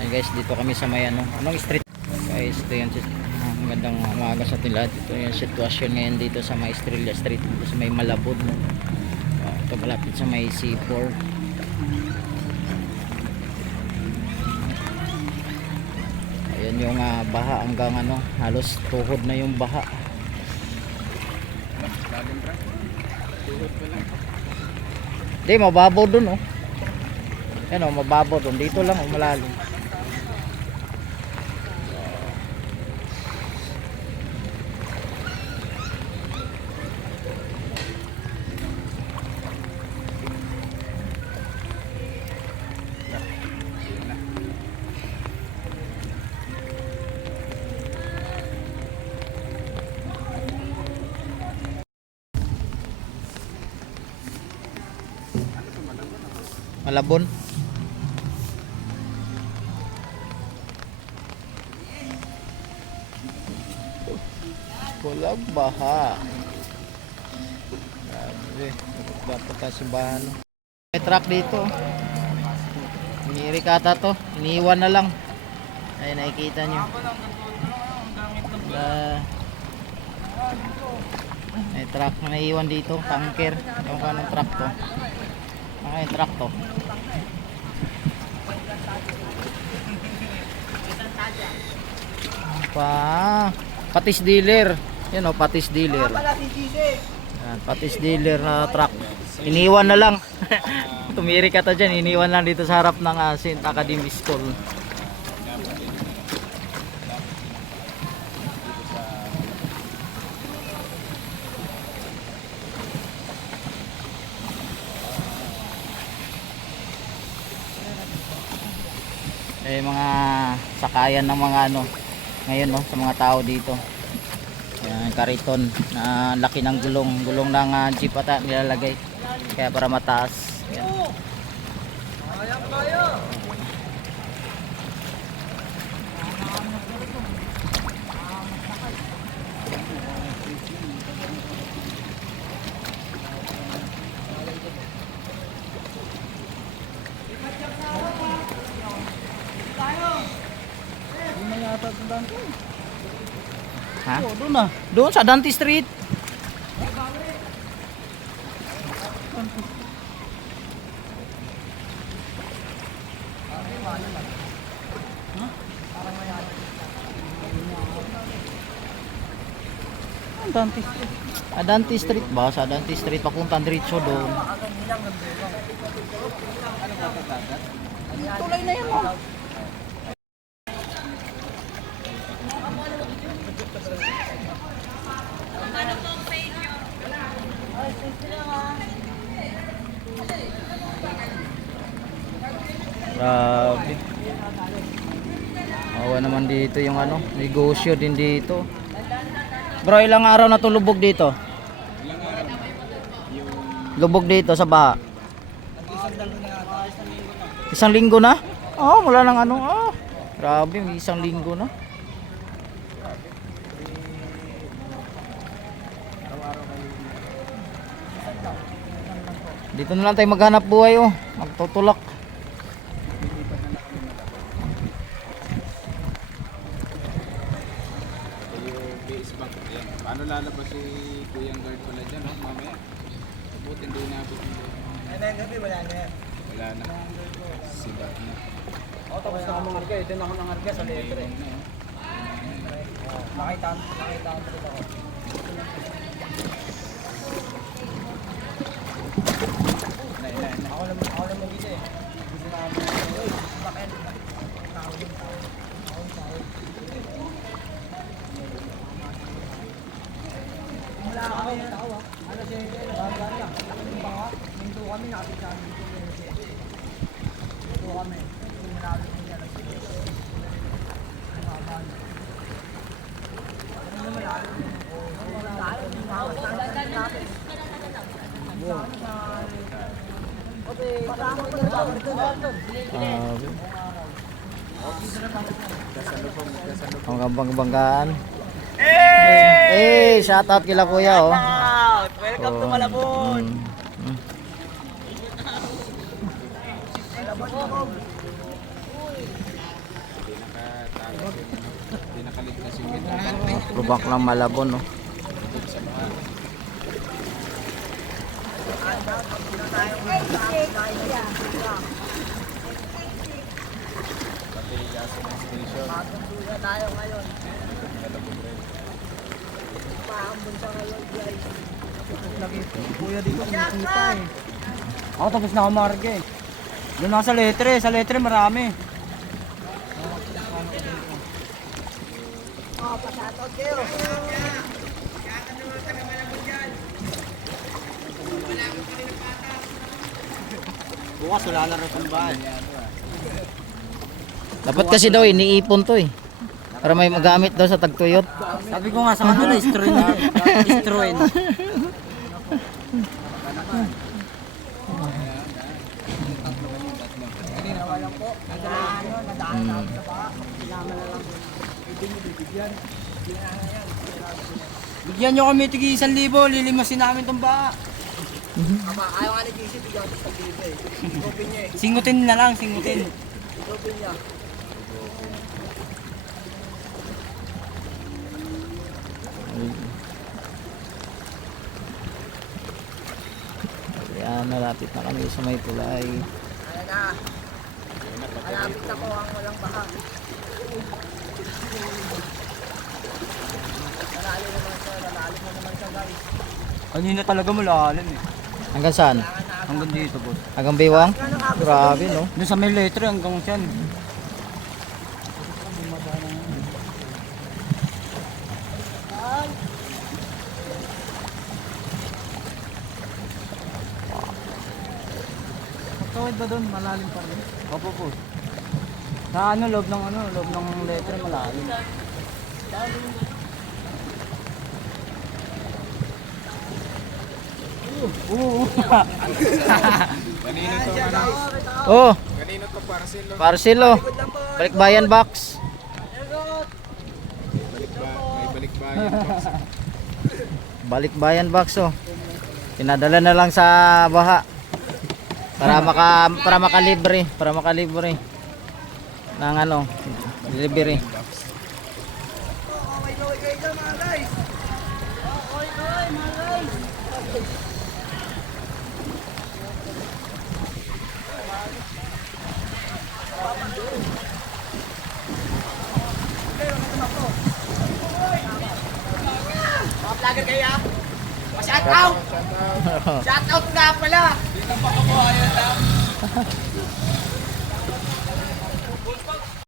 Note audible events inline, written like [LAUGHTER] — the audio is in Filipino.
Ay guys, dito kami sa may ano, anong street? Guys, ito yan. ah, Magandang umaga sa ating lahat. Ito yung sitwasyon ngayon dito sa may Estrella Street. Dito sa may Malabon. No? Ah, ito malapit sa may C4. Ayan yung ah, baha hanggang ano, halos tuhod na yung baha. Hindi, mababaw dun oh. Yan oh, mababaw dun. Dito lang oh, Malabon. Walang baha. Grabe. Dapat ka simbahan. May truck dito. Iniiri kata to. Iniiwan na lang. Ay nakikita nyo. Na, may truck na naiwan dito. Tanker. Yung kanong truck to. Ay, truck to. Pa, patis dealer. Yan o, patis dealer. Yan, patis dealer na truck. Iniwan na lang. [LAUGHS] Tumiri ka ta dyan, iniwan lang dito sa harap ng uh, St. Academy School. Eh mga sakayan ng mga ano ngayon no sa mga tao dito. Ayan, kariton na laki ng gulong. Gulong ng ah, jeep ata nilalagay. Kaya para mataas. Ayan. Ha? doon na. Doon sa Dante Street. Dante Street. Ah, Dante Street ba? Sa Dante Street papunta diretso doon. Tulay na yan oh. Grabe. Naman dito yung ano, negosyo din dito. Bro, ilang araw na to lubog dito? Lubog dito sa baha. Isang linggo na? Oh, wala nang ano. Oh, grabe, isang linggo na. Dito na lang tayo maghanap buhay oh. Magtutulak. Paano lalabas si Kuya Guard pala dyan, no? mamaya? Mabuti hindi naabot yung Ano yung gabi, wala na yan. Wala na. Sibat na. Ako tapos na ako mangarga, ito na ako nangarga sa letre. Na, oh. Nakita, nakita ko ulit ako. Na, na, na. Ako lang, um, ang gambang banggaan eh hey, shout out kila kuya oh Shout out. welcome oh, to Malabon mm, mm. Rubak lang malabon no. Thank you. Pati Yasin Station. Patuloy tayo ngayon. Paambon sa ngayon, guys. Kuya dito kumikita eh. Ako tapos na ako marge. Doon ako sa letre, sa letre marami. Oh, pasatot kayo. Bukas wala na rin sa bahay. Dapat kasi daw iniipon to eh. Para may magamit daw sa tagtuyot. Sabi ko nga sa kanila, istroin. istroin. Kailangan na bibigyan. Bigyan nyo kami tigi 1,000, lilimasin namin tong baka. Aba, ayaw nga ni JC, bigyan ko. Gopin niya eh. Singutin na lang, singutin. Gopin niya. Kaya nalapit na kami sa may tulay. Na. Malapit na po ang walang baka. Malalim naman siya, malalim na naman siya guys. Kanina talaga malalim eh. Hanggang saan? Hanggang dito, boss. Hanggang Baywang? Grabe, no? Doon sa may letre hanggang dyan. Tawid ba doon? Malalim pa rin. Opo po. Sa ano, loob ng ano, loob ng letre malalim. Oo. [LAUGHS] Kanino to? Oh, Kanino to parcel? no? parcel oh. Balikbayan box. Balik ba? May balik ba yung box? [LAUGHS] Balikbayan box oh. Pinadala na lang sa baha. Para maka para makalibre, para makalibre ng ano, delivery. Vlogger kayo ah. Shout out! [LAUGHS] Shout out nga pala! Dito pa kabuhayan lang.